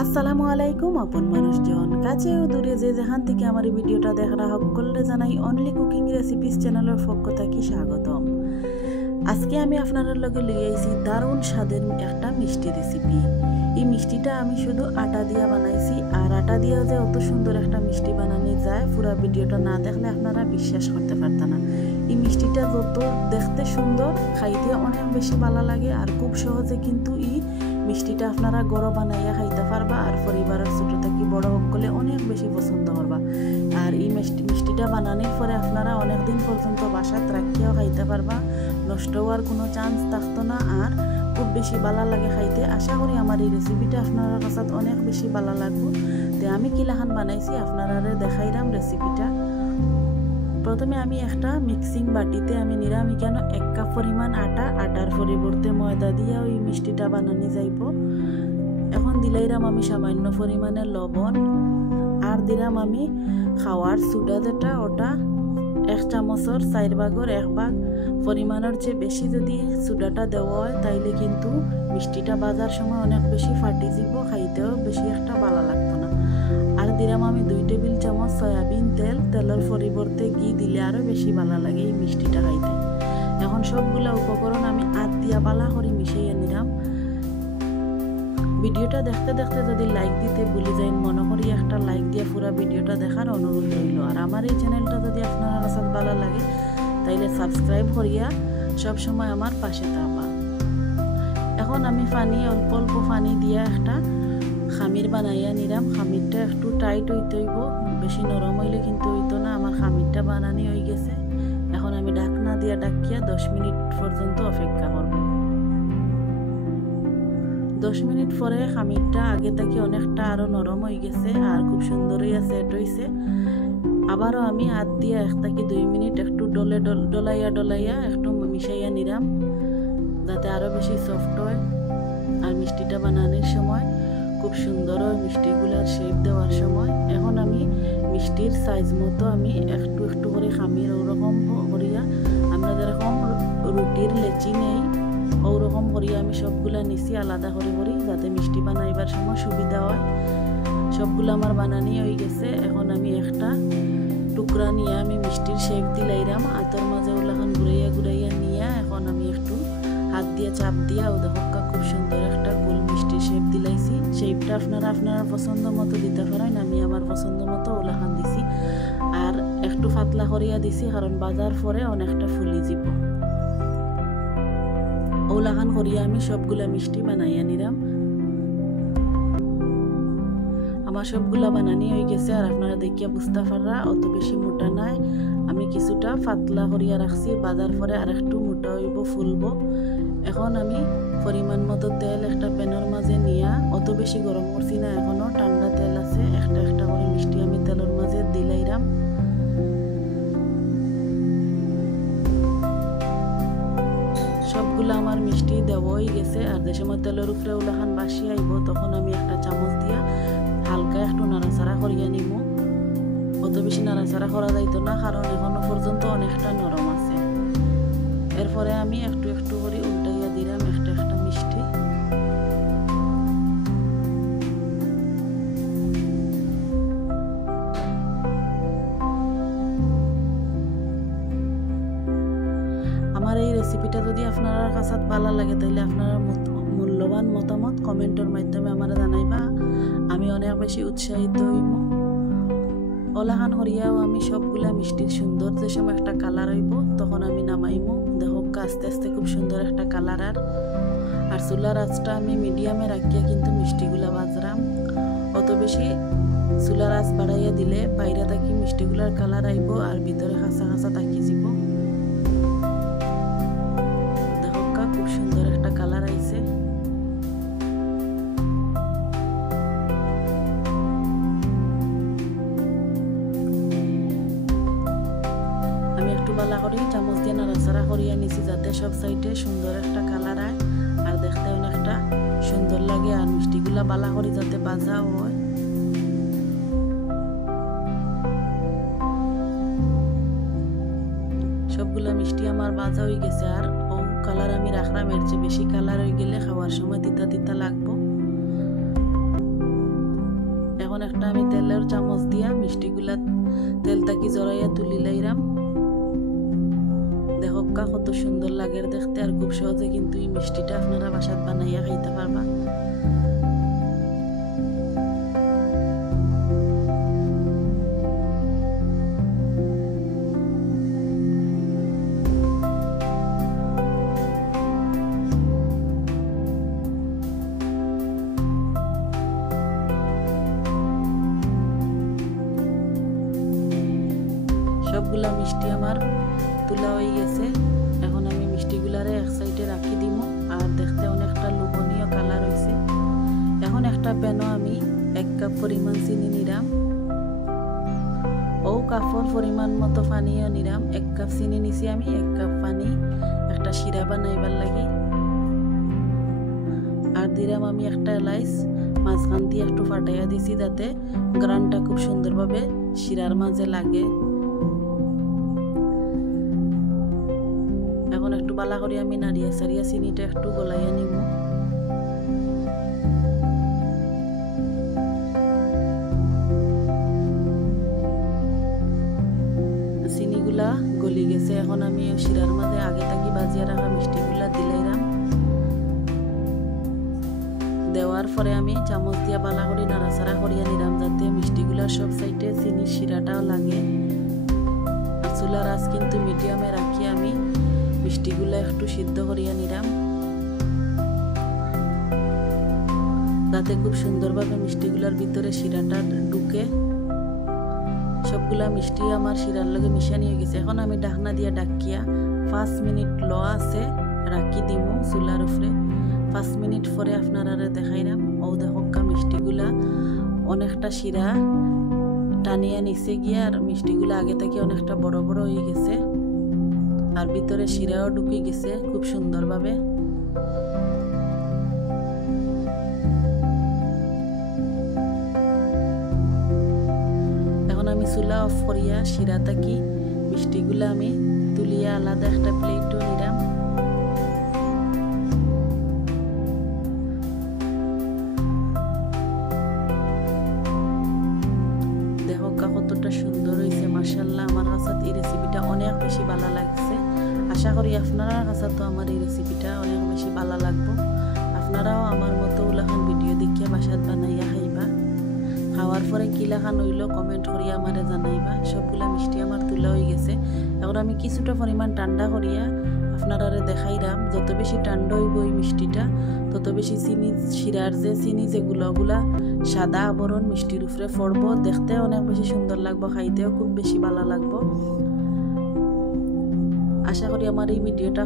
আসসালামু আলাইকুম আপন মানুষজন, কাছে ও দূরে যে যেখান থেকে আমার এই ভিডিওটা দেখা সকলকে জানাই অনলি কুকিং রেসিপিস চ্যানেলের পক্ষ থেকে স্বাগতম। আজকে আমি আপনাদের লগে লই আইছি দারুণ স্বাদের একটা মিষ্টি রেসিপি। এই মিষ্টিটা আমি শুধু আটা দিয়ে বানাইছি, আর আটা দিয়ে যে অত সুন্দর একটা মিষ্টি বানানো যায় পুরো ভিডিওটা না দেখলে আপনারা বিশ্বাস করতে পারতেন না। এই মিষ্টিটা যত দেখতে সুন্দর, খাইতে অনেক বেশি ভালো লাগে, আর খুব সহজে কিন্তু এই মিষ্টিটা আপনারা গরম বানাইয়া খাইতে পারবা, আর পরিবারের ছোট থেকে বড় সকলে অনেক বেশি পছন্দ করবা। আর এই মিষ্টিটা বানানোর পরে আপনারা অনেক দিন পর্যন্ত বাসাত রাখিয়াও খাইতে পারবা, নষ্ট হওয়ার কোনো চান্স থাকতো না, আর খুব বেশি ভালো লাগে খাইতে। আশা করি আমার এই রেসিপিটা আপনারা কাছে অনেক বেশি ভালো লাগবে। তো আমি কিলাখান বানাইছি আপনারা দেখাইলাম রেসিপিটা। প্রথমে আমি একটা মিক্সিং বাটিতে আমি নিলাম কেন 1 কাপ পরিমাণ আটার পরিবর্তে ময়দা দিয়ে ওই মিষ্টিটা বানানি যাইব। এখন দিলাইরাম আমি সামান্য পরিমাণে লবণ, আর দিলাম আমি খাওয়ার সোডা, যেটা ওটা 1 চামচের 4 ভাগের 1 ভাগ পরিমাণের চেয়ে বেশি যদি সোডাটা দেওয়া হয় তাইলে কিন্তু মিষ্টিটা বাজার সময় অনেক বেশি ফাটি যাব, খাইতেও বেশি একটা ভালো লাগতো না। আর দিলাম আমি 2 টেবিল চামচ সয়াবিন তেলের পরিবর্তে ঘি দিলে আরও বেশি ভালো লাগে এই মিষ্টিটা খাইতে। এখন সবগুলা উপকরণ আমি হাত দিয়া পালা করে মিশাইয়া নিলাম। ভিডিওটা দেখতে দেখতে যদি লাইক দিতে ভুলে যাই, মনে করি একটা লাইক দিয়ে পুরো ভিডিওটা দেখার অনুরোধ রইল। আর আমার এই চ্যানেলটা যদি আপনার কাছে ভালো লাগে তাইলে সাবস্ক্রাইব করিয়া সব সময় আমার পাশে থাকবা। এখন আমি অল্প অল্প পানি দিয়া একটা খামির বানাইয়া নিলাম। খামিরটা একটু টাইট হইতে হইব, বেশি নরম হইলে কিন্তু হইতো না। আমার খামিরটা বানানি হয়ে গেছে। এখন আমি ঢাকনা দিয়া ডাকিয়া 10 মিনিট পর্যন্ত অপেক্ষা করব। 10 মিনিট পরে খামিরটা আগে থেকে অনেকটা আরো নরম হয়ে গেছে, আর খুব সুন্দরই সেট হয়েছে। আবারও আমি হাত দিয়ে 1 থেকে 2 মিনিট একটু ডলাইয়া একটু মিশাইয়া নিলাম, যাতে আরো বেশি সফট হয়। আর মিষ্টিটা বানানোর সময় খুব সুন্দর হয়, মিষ্টিগুলার শেপ দেওয়ার সময়। এখন আমি মিষ্টির সাইজ মতো আমি একটু একটু করে খামির ওরকম করিয়া, আমরা যেরকম রুটির লেচি নেই ওরকম করিয়া আমি সবগুলা নিছি আলাদা করে যাতে মিষ্টি বানাইবার সময় সুবিধা হয়। সবগুলো আমার বানানি হয়ে গেছে। এখন আমি একটা টুকরা নিয়ে আমি মিষ্টির শেপ দিলাইরাম, হাতের মাঝে ওলাখান ঘুরাইয়া নিয়ে এখন আমি একটু হাত দিয়ে চাপ দিয়া ও দেখা খুব সুন্দর একটা গোল মিষ্টির শেপ দিলাইছি। শেপটা আপনারা পছন্দ মতো দিতে পারেন, আমি আমার পছন্দ মতো ওলাখান দিছি। আর একটু পাতলা করিয়া দিছি, কারণ বাজার পরে অনেকটা ফুলি যাব। ওলাখান করিয়া আমি সবগুলা মিষ্টি বানাইয়া নিলাম। আমার সবগুলা বানানি হয়ে গেছে, আর আপনারা দেখিয়া বুঝতে পাররা অত বেশি মোটা নাই। আমি কিছুটা পাতলা করিয়া রাখছি, বাজার পরে আর একটু মোটা হইব, ফুলব। এখন আমি পরিমাণ মতো তেল একটা প্যানের মাঝে নিয়া, অত বেশি গরম করছি না, এখনো ঠান্ডা তেল আছে। একটা একটা করে মিষ্টি আমি তেলের মাঝে দিলাইরাম। সবগুলো আমার মিষ্টি দেওয়া হয়ে গেছে। আর যে সময় তেলের উপরে ওলাখান বাসি আইব, তখন আমি একটা চামচ দিয়া হালকা একটু নাড়াচাড়া করিয়া নিব। অত বেশি নাড়াচাড়া করা যাইতো না, কারণ এখনো পর্যন্ত অনেকটা নরম আছে। এরপরে আমি একটু একটু করে উল্টাইয়া দিলাম একটা একটা মিষ্টি। আমার এই রেসিপিটা যদি আপনার কাছে ভালো লাগে তাহলে আপনারা মূল্যবান মতামত কমেন্টের মাধ্যমে আমার জানাইবা, আমি অনেক বেশি উৎসাহিত হইব। ওলাখান করিয়াও আমি সবগুলা মিষ্টির সুন্দর যে সময় একটা কালার হইব তখন আমি নামাইমু। দেখো আস্তে আস্তে খুব সুন্দর একটা কালার। আর চুলার আঁচটা আমি মিডিয়ামে রাখিয়া কিন্তু মিষ্টিগুলা বাজরাম। অত বেশি চুলার আঁচ বাড়াইয়া দিলে বাইরে থাকি মিষ্টিগুলার কালার আইব, আর ভিতরে খাঁচা খাঁচা থাকি যাব। দেখো খুব সুন্দর একটা কালার আইছে। বালা করে চামচ দিয়ে নাড়াচাড়া করিয়া নিছি, যাতে সব সাইডে সুন্দর একটা কালার আয় আর দেখতে অনেকটা সুন্দর লাগে। আর মিষ্টিগুলা বালা করে যাতে বাজা হয়। সবগুলা মিষ্টি আমার বাজা হয়ে গেছে। আর ও কালার আমি রাখলাম, এর চেয়ে বেশি কালার হয়ে গেলে খাওয়ার সময় তিতা তিতা লাগবো। এখন একটা আমি তেলের চামচ দিয়া মিষ্টিগুলা তেল তাকি জড়াইয়া তুলি লাইরাম। দেখো কত সুন্দর লাগে দেখতে, আর খুব সহজে কিন্তু এই মিষ্টিটা আপনারা বাসায় বানাইয়া খাইতে পারবা। সবগুলা মিষ্টি আমার তোলা হয়ে গেছে। এখন আমি মিষ্টিগুলারে এক সাইডে রাখি দিব, আর দেখতে অনেকটা লোভনীয় কালার হয়েছে। এখন একটা প্যানও আমি 1 কাপ পরিমাণ চিনি নিলাম, ও কাপের পরিমাণ মতো পানিও নিলাম। 1 কাপ চিনি নিছি আমি, 1 কাপ পানি একটা শিরা বানাইবার লাগি। আর দিলাম আমি একটা এলাইচ, মাঝখান দিয়ে একটু ফাটাইয়া দিছি যাতে গ্রানটা খুব সুন্দরভাবে শিরার মাঝে লাগে। এখন একটু বালা করে আমি নাড়িয়া সারিয়া চিনিটা একটু গলাইয়া নিব। চিনিগুলা গলি গেছে। এখন আমি শিরার মাঝে আগে থাকি বাজিয়া রাখা মিষ্টিগুলা দিলাইরাম। দেওয়ার পরে আমি চামচ দিয়া বালা করে নাড়াচাড়া করিয়া নিলাম যাতে মিষ্টিগুলা সব সাইডে চিনির শিরাটাও লাগে। আর চুলার আঁচ কিন্তু মিডিয়ামে রাখি আমি মিষ্টিগুলা একটু সিদ্ধ করিয়া নিলাম যাতে খুব সুন্দরভাবে মিষ্টিগুলার ভিতরে শিরাটা ঢুকে। সবগুলা মিষ্টি আমার শিরার লগে মিশানি হয়ে গেছে। এখন আমি ঢাকনা দিয়া ডাকিয়া 5 মিনিট লো আছে রাখি দিমু চুলার উপরে। 5 মিনিট পরে আপনারা দেখাইলাম। ও দেখো মিষ্টিগুলা অনেকটা শিরা টানিয়া নিচে গিয়া, আর মিষ্টিগুলা আগে থেকে অনেকটা বড় বড় হয়ে গেছে, আর ভিতরে শিরাও ঢুকে গেছে খুব সুন্দরভাবে। এখন আমি চুলা অফ করিয়া শিরা থাকি মিষ্টিগুলা আমি তুলিয়া আলাদা একটা প্লেটও নিলাম। দেখো কতটা সুন্দর হয়েছে, মাশাআল্লাহ। আমার কাছে এই রেসিপিটা অনেক বেশি ভালো লাগছে। আশা করি আপনার কাছে তো আমার এই রেসিপিটা অনেক বেশি ভালো লাগবে। আপনারাও আমার মতো উলাখান ভিডিও দেখিয়া বাসাত বানাইয়া খাইবা। খাওয়ার পরে কিলাখান হইল কমেন্ট করিয়া আমারে জানাইবা। সবগুলা মিষ্টি আমার তোলা হয়ে গেছে। এখন আমি কিছুটা পরিমাণ ঠান্ডা করিয়া আপনারা দেখাইলাম। যত বেশি ঠান্ডা হইব এই মিষ্টিটা তত বেশি চিনি শিরার যে চিনি যেগুলো ওগুলা সাদা আবরণ মিষ্টির উপরে পড়ব, দেখতে অনেক বেশি সুন্দর লাগবো, খাইতেও খুব বেশি ভালো লাগবো। আশা করি আমার এই ভিডিওটা